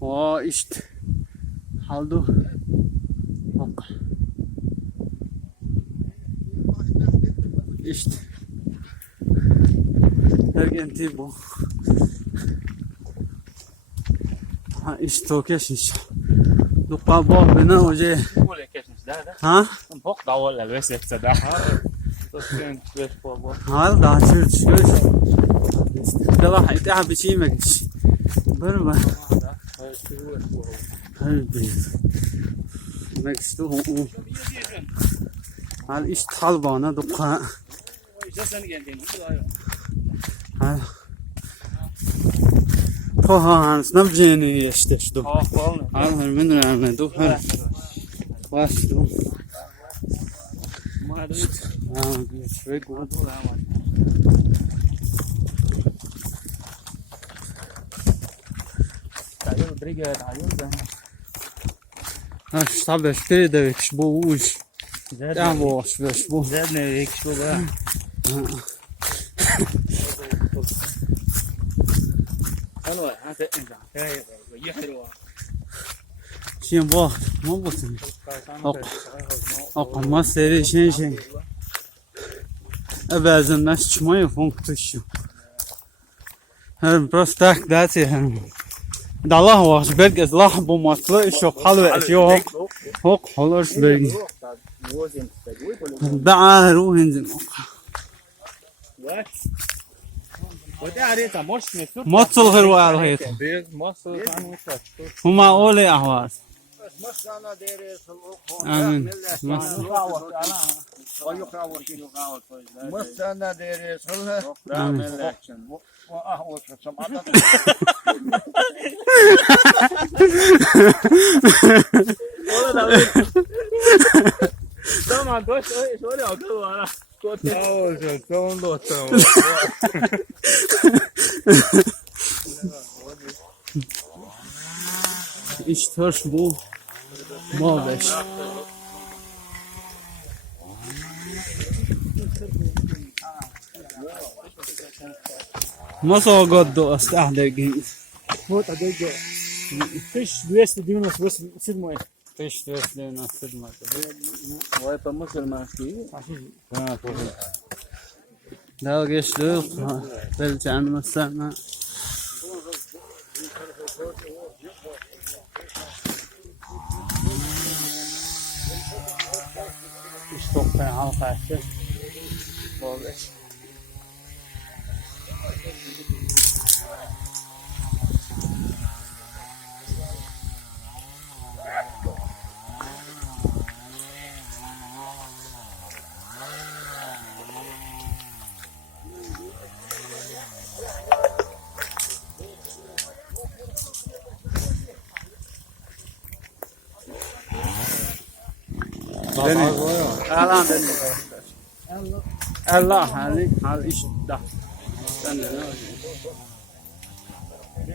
O işte. Haldu. Bak. İşte. Ergenti bu. Ha işte o keşiş. Duqa bol bina hoje. Ha? Bok davul la wes et sada. Token wes po. Hal daha çürüş. Dala ita biçi mekş. Berba. Haydi. Mekş tu. Hal iş tal bana duqa. Hal. Tohan snabjeni işte şu. Hal min rağmen du. Bas du. Very good. Ha tabii işte de bu uç. Ya bu. Zedne ekş bu da. Ano ha te enja. Hey, yehro. Şimdi bu ne bu sen? Ama seri şey. Bazen nas çıkmıyor fonksiyon. Her biraz tak dati hem. Dallah var belki Allah bu masla iş yok halı yok. Hok olur belki. Daha ruhin. Mosul غير واحد هما أولي أحواز آمين مسنا ديري صلها وأهوش سمعتك Tamam doş şöyle akıl var. أهوش سمعتك İşte bu maveş. ما صوغدو استحدق Вот adega. Fish 297 мой. Fish төслөө насд маа. Ой помысл маски. Ha doğru. Daha geçti. Belki anlamazsan. İşte ben halka işte. Böyle. Alan beni. Allah hal işte. Sen de ne